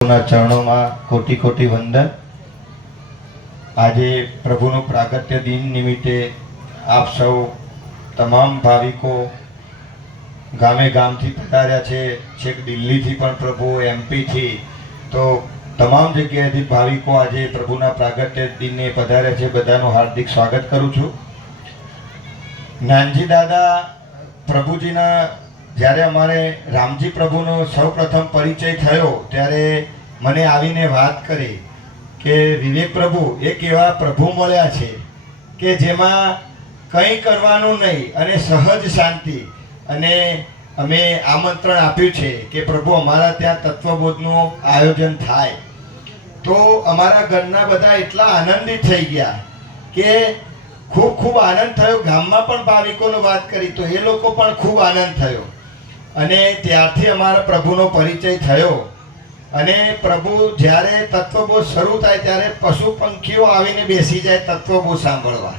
ચરણોમાં કોટી કોટી વંદન। આજે પ્રભુનું પ્રાગટ્ય દિન નિમિત્તે આપ સૌ તમામ ભાવિકો ગામે ગામથી પધાર્યા છે, છેક દિલ્હીથી પણ પ્રભુ, એમપીથી, તો તમામ જગ્યાએથી ભાવિકો આજે પ્રભુના પ્રાગટ્ય દિને પધાર્યા છે। બધાનું હાર્દિક સ્વાગત કરું છું। નાનજી દાદા પ્રભુજીના જ્યારે અમારે રામજી પ્રભુનો સૌપ્રથમ પરિચય થયો ત્યારે મને આવીને વાત કરી કે વિવેક પ્રભુ એક એવા પ્રભુ મળ્યા છે કે જેમાં કંઈ કરવાનું નહીં અને સહજ શાંતિ, અને અમે આમંત્રણ આપ્યું છે કે પ્રભુ અમારા ત્યાં તત્વબોધનું આયોજન થાય। તો અમારા ઘરના બધા એટલા આનંદિત થઈ ગયા કે ખૂબ ખૂબ આનંદ થયો। ગામમાં પણ ભાવિકોને વાત કરી તો એ લોકો પણ ખૂબ આનંદ થયો, અને ત્યારથી અમારા પ્રભુનો પરિચય થયો। અને પ્રભુ જ્યારે તત્વબોધ શરૂ થાય ત્યારે પશુ પંખીઓ આવીને બેસી જાય તત્વબોધ સાંભળવા,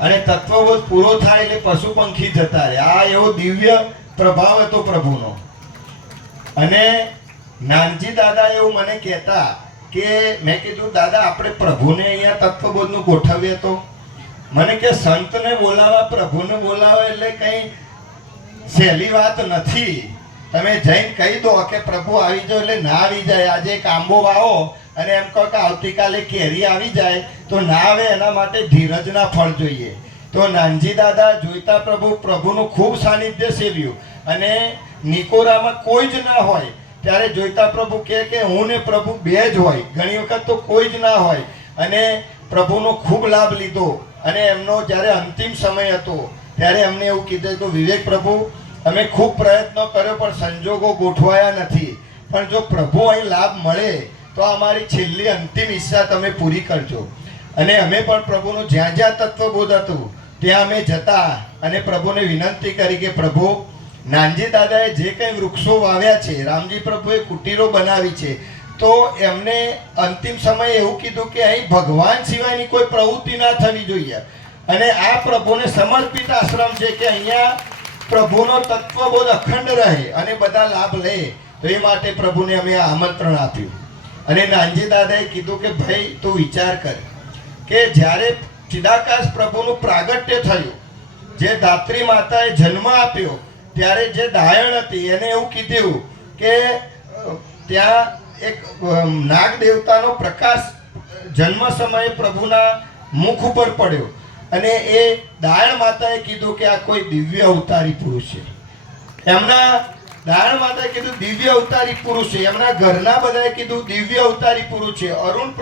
અને તત્વબોધ પૂરો થાય એટલે પશુ પંખી જતા રહે। આ એવો દિવ્ય પ્રભાવ હતો પ્રભુનો। અને નાનજી દાદા એવું મને કહેતા કે મેં કીધું દાદા આપણે પ્રભુને અહીંયા તત્વબોધનું ગોઠવીએ તો? મને કે સંતને બોલાવા, પ્રભુને બોલાવા એટલે કંઈ સહેલી વાત નથી। તમે જઈને કહી દો કે પ્રભુ આવી જાઓ એટલે ના આવી જાય। આજે એક આંબો વાવો અને એમ કહો કે આવતીકાલે કેરી આવી જાય તો ના આવે, એના માટે ધીરજના ફળ જોઈએ। તો નાનજી દાદા જોઈતા પ્રભુનું ખૂબ સાનિધ્ય સેવ્યું, અને નિકોરામાં કોઈ જ ના હોય ત્યારે જોઈતા પ્રભુ કહે કે હું ને પ્રભુ બે જ હોય, ઘણી વખત તો કોઈ જ ના હોય, અને પ્રભુનો ખૂબ લાભ લીધો। અને એમનો જ્યારે અંતિમ સમય હતો ત્યારે એમને એવું કીધું કે વિવેક પ્રભુ અમે ખૂબ પ્રયત્નો કર્યો પણ સંજોગો ગોઠવાયા નથી, પણ જો પ્રભુ અહીં લાભ મળે તો અમારી છેલ્લી અંતિમ ઈચ્છા તમે પૂરી કરજો। અને અમે પણ પ્રભુનું જ્યાં જ્યાં તત્વબોધ હતું ત્યાં અમે જતા અને પ્રભુને વિનંતી કરી કે પ્રભુ નાનજી દાદાએ જે કંઈ વૃક્ષો વાવ્યા છે, રામજી પ્રભુએ કુટીરો બનાવી છે, તો એમને અંતિમ સમયે એવું કીધું કે અહીં ભગવાન સિવાયની કોઈ પ્રવૃત્તિ ના થવી જોઈએ, અને આ પ્રભુને સમર્પિત આશ્રમ છે કે અહીંયા પ્રભુનો તત્વબોધ અખંડ રહે અને બધા લાભ લે। તો એ માટે પ્રભુને અમે આમંત્રણ આપ્યું। અને નાનજી દાદાએ કીધું કે ભાઈ તું વિચાર કર કે જ્યારે ચિદાકાશ પ્રભુનું પ્રાગટ્ય થયું, જે ધાત્રી માતાએ જન્મ આપ્યો, ત્યારે જે દાયણ હતી એને એવું કીધું કે ત્યાં એક નાગ દેવતાનો પ્રકાશ જન્મ સમયે પ્રભુના મુખ ઉપર પડ્યો, અને એ દાયણ માતાએ કીધું કે આ કોઈ દિવ્ય અવતારી પુરુષ છે। એમના દાયણ માતાએ કીધું દિવ્ય અવતારી પુરુષ છે, એમના ઘરના બધાએ કીધું દિવ્ય અવતારી પુરુષ છે। અરુણ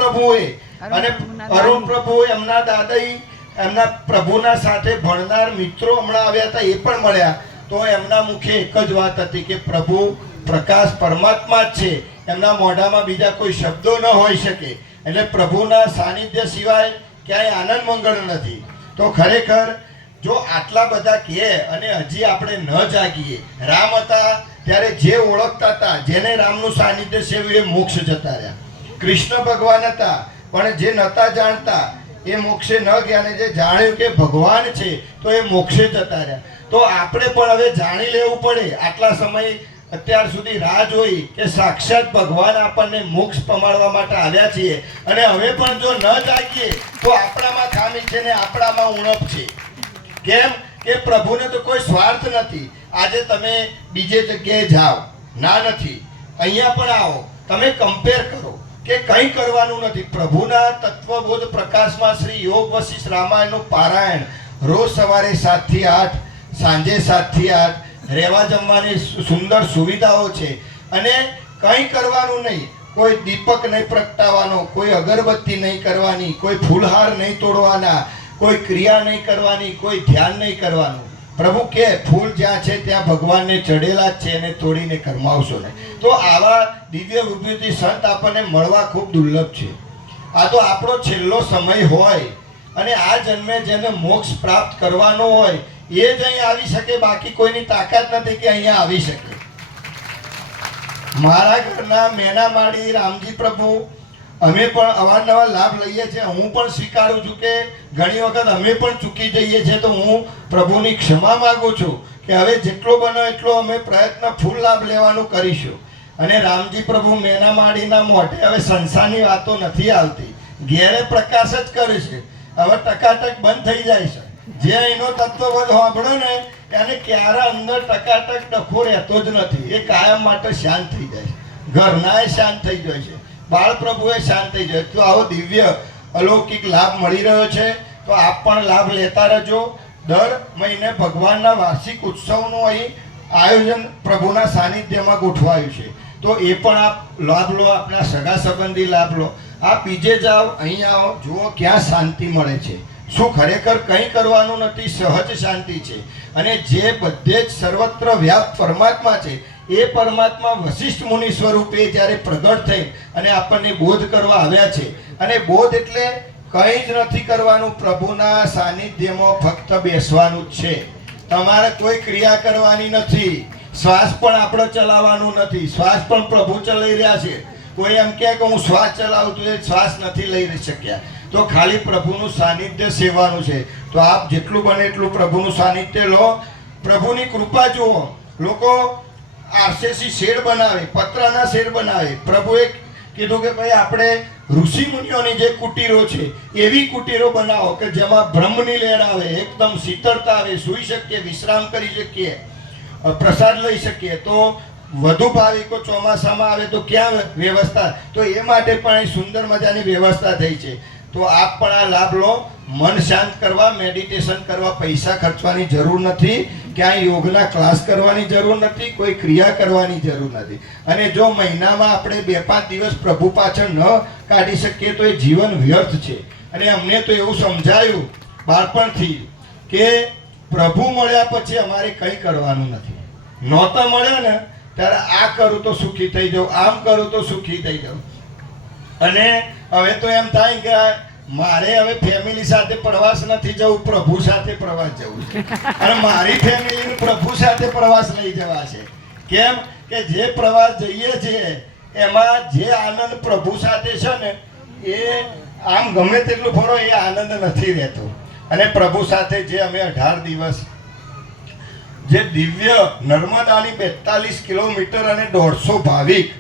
પ્રભુએ એમના દાદાઈ, એમના પ્રભુના સાથે ભણનાર મિત્રો હમણાં આવ્યા હતા, એ પણ મળ્યા, તો એમના મુખે એક જ વાત હતી કે પ્રભુ પ્રકાશ પરમાત્મા જ છે, એમના મોઢામાં બીજા કોઈ શબ્દો ન હોઈ શકે, એટલે પ્રભુના સાનિધ્ય સિવાય ક્યાંય આનંદ મંગળ નથી। તો ખરેખર જો આટલા બધા કહે અને હજી આપણે ન જાગીએ, રામ હતા ત્યારે જે ઓળખતા હતા, જેને રામનું સાનિધ્ય સેવ્યું એ મોક્ષ જતા રહ્યા। કૃષ્ણ ભગવાન હતા પણ જે નહોતા જાણતા એ મોક્ષે ન ગયા, અને જે જાણ્યું કે ભગવાન છે તો એ મોક્ષે જતા રહ્યા। તો આપણે પણ હવે જાણી લેવું પડે, આટલા સમય અત્યાર સુધી રાહ જોઈ કે સાક્ષાત ભગવાન આપણને મોક્ષ પમાડવા માટે આવ્યા છીએ, અને હવે પણ જો ન જાગીએ તો આપણામાં ખામી છે ને આપણામાં ઉણપ છે। કેમ કે પ્રભુને તો કોઈ સ્વાર્થ નથી। આજે તમે બીજે જગ્યાએ જાઓ, ના નથી, અહીંયા પણ આવો, તમે કમ્પેર કરો કે કંઈ કરવાનું નથી। પ્રભુના તત્વબોધ પ્રકાશમાં શ્રી યોગ વશિષ્ઠ રામાયણનું પારાયણ રોજ સવારે 7 થી 8, સાંજે 7 થી 8, રહેવા જમવાની સુંદર સુવિધાઓ છે, અને કંઈ કરવાનું નહીં। કોઈ દીપક નહીં પ્રગટાવવાનો, કોઈ અગરબત્તી નહીં કરવાની, કોઈ ફૂલહાર નહીં તોડવાના, કોઈ ક્રિયા નહીં કરવાની, કોઈ ધ્યાન નહીં કરવાનું। પ્રભુ કે ફૂલ જ્યાં છે ત્યાં ભગવાનને ચડેલા જ છે, એને તોડીને કરમાવશો નહીં। તો આવા દિવ્ય વિભૂતિ સંત આપણને મળવા ખૂબ દુર્લભ છે। આ તો આપણો છેલ્લો સમય હોય, અને આ જન્મે જેને મોક્ષ પ્રાપ્ત કરવાનો હોય એ જ અહીં આવી શકે, બાકી કોઈની તાકાત નથી કે અહીંયા આવી શકે। મારા ઘરના મેનામાળી રામજી પ્રભુ અમે પણ અવારનવાર લાભ લઈએ છીએ। હું પણ સ્વીકારું છું કે ઘણી વખત અમે પણ ચૂકી જઈએ છીએ, તો હું પ્રભુની ક્ષમા માગું છું કે હવે જેટલો બનો એટલો અમે પ્રયત્ન ફૂલ લાભ લેવાનું કરીશું। અને રામજી પ્રભુ મેના માડીના મોઢે હવે સંસારની વાતો નથી આવતી, ઘેરે પ્રકાશ જ કરે છે. હવે ટકાટક બંધ થઈ જાય છે. જે એનો તત્વબોધ સાંભળો ને એને ક્યારે અંદર ટકાટક ડખો રહેતો જ નથી. એ કાયમ માટે શાંત થઈ જાય છે. ઘરનાએ શાંત થઈ જાય છે, બાળ પ્રભુએ શાંત થઈ જાય. તો આવો દિવ્ય અલૌકિક લાભ મળી રહ્યો છે. તો આપ પણ લાભ લેતા રહેજો. દર મહિને ભગવાનના વાર્ષિક ઉત્સવનું અહીં આયોજન પ્રભુના સાનિધ્યમાં ગોઠવાયું છે. તો એ પણ આપ લાભ લો, આપણા સગા સંબંધી લાભ લો. આપ બીજે જાઓ, અહીં આવો, જુઓ ક્યાં શાંતિ મળે છે. શું ખરેખર કંઈ કરવાનું નથી, સહજ શાંતિ છે. અને જે બધે જ સર્વત્ર વ્યાપ્ત પરમાત્મા છે, એ પરમાત્મા વશિષ્ઠ મુનિ સ્વરૂપે જ્યારે પ્રગટ થઈ અને આપણને બોધ કરવા આવ્યા છે. અને બોધ એટલે કંઈ જ નથી કરવાનું, પ્રભુના સાનિધ્યમાં ફક્ત બેસવાનું જ છે. તમારે કોઈ ક્રિયા કરવાની નથી. શ્વાસ પણ આપણે ચલાવવાનું નથી. શ્વાસ પણ પ્રભુ ચલાવી રહ્યા છે. કોઈ એમ કહે કે હું શ્વાસ ચલાવું તો એ શ્વાસ નથી લઈ શક્યા. તો ખાલી પ્રભુનું સાનિધ્ય સેવાનું છે. તો આપ જેટલું બને એટલું પ્રભુનું સાનિધ્ય લો. પ્રભુની કૃપા જુઓ. લોકો આરસીસી શેડ બનાવે, પતરાના શેડ બનાવે. પ્રભુએ કીધું કે ભાઈ આપણે ઋષિ મુનિઓની જે કુટીરો છે એવી કુટીરો બનાવો કે જેમાં બ્રહ્મની લહેર આવે, એકદમ શીતળતા આવે, સૂઈ શકીએ, વિશ્રામ કરી શકીએ, પ્રસાદ લઈ શકીએ. તો વધુ ભાવિકો ચોમાસામાં આવે તો ક્યાં વ્યવસ્થા? તો એ માટે પણ અહીં સુંદર મજાની વ્યવસ્થા થઈ છે. તો આપ પણ આ લાભ લો. મન શાંત કરવા, મેડિટેશન કરવા પૈસા ખર્ચવાની જરૂર નથી, ક્યાંય યોગના ક્લાસ કરવાની જરૂર નથી, કોઈ ક્રિયા કરવાની જરૂર નથી. અને જો મહિનામાં આપણે 2-5 દિવસ પ્રભુ પાછળ ન કાઢી શકીએ તો એ જીવન વ્યર્થ છે. અને અમને તો એવું સમજાયું બાળપણથી કે પ્રભુ મળ્યા પછી અમારે કંઈ કરવાનું નથી. નહોતા મળ્યા ને ત્યારે આ કરું તો સુખી થઈ જાઉં, આમ કરું તો સુખી થઈ જાઉં. અને હવે તો એમ થાય કે મારે હવે ફેમિલી સાથે પ્રવાસ નથી જવું, પ્રભુ સાથે પ્રવાસ જવું છે. અને મારી ફેમિલીને પ્રભુ સાથે પ્રવાસ લઈ જવા છે. કેમ કે જે પ્રવાસ જઈએ છીએ એમાં જે આનંદ પ્રભુ સાથે છે ને એ આમ ગમે તેટલું ફરો એ આનંદ નથી રહેતો. અને પ્રભુ સાથે જે અમે 18 દિવસ જે દિવ્ય નર્મદાની 42 કિલોમીટર અને 150 ભાવિક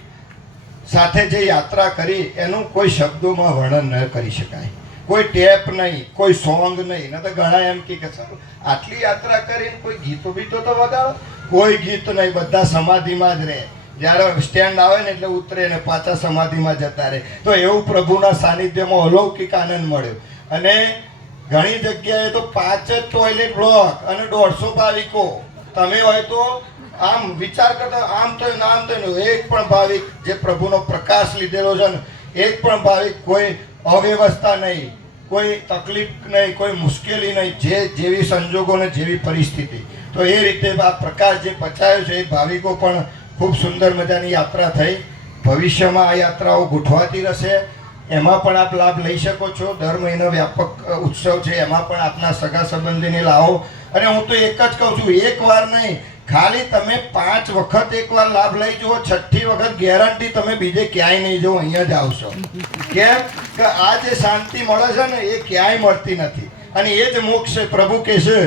સાથે જે યાત્રા કરી એનું કોઈ શબ્દોમાં વર્ણન ન કરી શકાય. કોઈ ટેપ નહીં, કોઈ સોંગ નહીં. ન તો ઘણા એમ કે આટલી યાત્રા કરીને કોઈ ગીતો બીતો તો વગાડો. કોઈ ગીત નહીં, બધા સમાધિમાં જ રહે. જ્યારે સ્ટેન્ડ આવે ને એટલે ઉતરે ને પાછા સમાધિમાં જતા રહે. તો એવું પ્રભુના સાનિધ્યમાં અલૌકિક આનંદ મળ્યો. અને ઘણી જગ્યાએ તો 5 જ ટોયલેટ બ્લોક અને 150 ભાવિકો. તમે હોય તો આમ વિચાર કરતા આમ તો નામ તો એક પણ ભાવિક જે પ્રભુનો પ્રકાશ લીધેલો છે ને એક પણ ભાવિક કોઈ અવ્યવસ્થા નહીં, કોઈ તકલીફ નહીં, કોઈ મુશ્કેલી નહીં. જે જેવી સંજોગો ને જેવી પરિસ્થિતિ. તો એ રીતે આ પ્રકાશ જે પચાયો છે એ ભાવિકો પણ ખૂબ સુંદર મજાની યાત્રા થઈ. ભવિષ્યમાં આ યાત્રાઓ ગોઠવાતી રહેશે. એમાં પણ આપ લાભ લઈ શકો છો. દર મહિનો વ્યાપક ઉત્સવ છે, એમાં પણ આપના સગા સંબંધીને લાવો. અને હું તો એક જ કહું છું, એક વાર નહીં, ખાલી તમે 5 વખત એકવાર લાભ લઈ જુઓ. 6ઠી વખત ગેરંટી તમે બીજે ક્યાંય નહીં જુઓ, અહીંયા જ આવશો. કેમ કે આ જે શાંતિ મળે છે ને એ ક્યાંય મળતી નથી. અને એ જ મોક્ષ છે. પ્રભુ કહે છે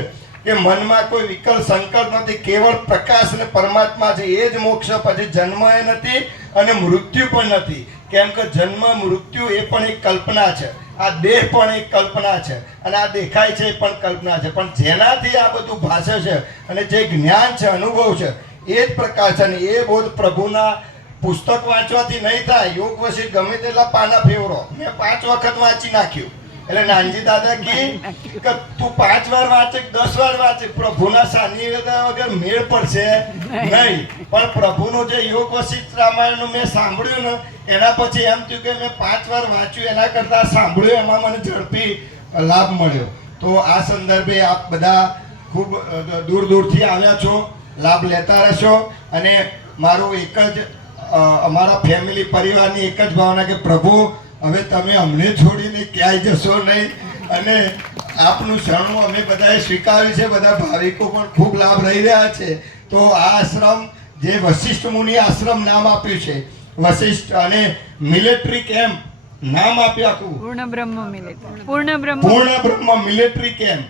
કે મનમાં કોઈ વિકલ્પ સંકલ્પ નથી, કેવળ પ્રકાશ ને પરમાત્મા છે. એ જ મોક્ષ. પછી જન્મ એ નથી અને મૃત્યુ પણ નથી. કેમ કે જન્મ મૃત્યુ એ પણ એક કલ્પના છે. આ દેહ પણ એક કલ્પના છે અને આ દેખાય છે એ પણ કલ્પના છે. પણ જેનાથી આ બધું ભાષે છે અને જે જ્ઞાન છે, અનુભવ છે, એ જ પ્રકાશ છે. અને એ બોધ પ્રભુના પુસ્તક વાંચવાથી નહીં થાય. યોગ વશિષ્ઠ ગમે તેટલા પાના ફેવરો, મેં 5 વખત વાંચી નાખ્યું. એટલે નાનજી દાદા કે તું 5 વાર વાંચે 10 વાર વાંચે, પ્રભુના સાનિધ્ય વગર મેળ પડશે નહીં. પણ પ્રભુનું જે યોગ વશિષ્ઠ રામાયણનું મેં સાંભળ્યું ને એના પછી એમ થયું કે મેં 5 વાર વાંચ્યું એના કરતાં સાંભળ્યું એમાં મને ઝડપી લાભ મળ્યો. તો આ સંદર્ભે આપ બધા ખૂબ દૂર દૂરથી આવ્યા છો, લાભ લેતા રહેશો. અને મારું એક જ અમારા ફેમિલી પરિવારની એક જ ભાવના કે પ્રભુ હવે તમે અમને છોડીને ક્યાંય જશો નહીં. અને આપનું શરણું અમે બધાએ સ્વીકાર્યું છે. બધા ભાવિકો પણ ખૂબ લાભ રહી રહ્યા છે. તો આ આશ્રમ જે વશિષ્ઠ મુનિ આશ્રમ નામ આપ્યું છે, વશિષ્ઠ અને મિલિટરી કેમ્પ નામ આપ્યું આખું, પૂર્ણ બ્રહ્મ મિલિટરી કેમ્પ.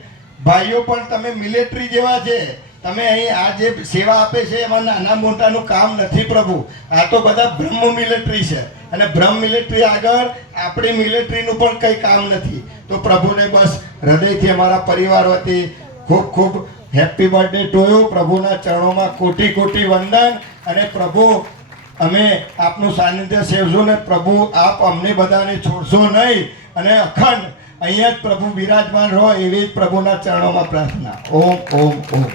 ભાઈઓ પણ તમે મિલિટરી જેવા છે તમે અહીં આ જે સેવા આપે છે એમાં નાના મોટાનું કામ નથી પ્રભુ. આ તો બધા બ્રહ્મ મિલિટરી છે અને બ્રહ્મ મિલિટરી આગળ આપણી મિલિટરીનું પણ કંઈ કામ નથી. તો પ્રભુને બસ હૃદયથી અમારા પરિવાર વતી ખૂબ ખૂબ હેપી બર્થડે ટુ યુ. પ્રભુના ચરણોમાં કોટી કોટી વંદન. અને પ્રભુ અમે આપનું સાનિધ્ય સેવજો ને પ્રભુ આપ અમને બધાને છોડશો નહીં અને અખંડ અહીંયા જ પ્રભુ બિરાજમાન રહો એવી જ પ્રભુના ચરણોમાં પ્રાર્થના. ઓમ ઓમ ઓમ.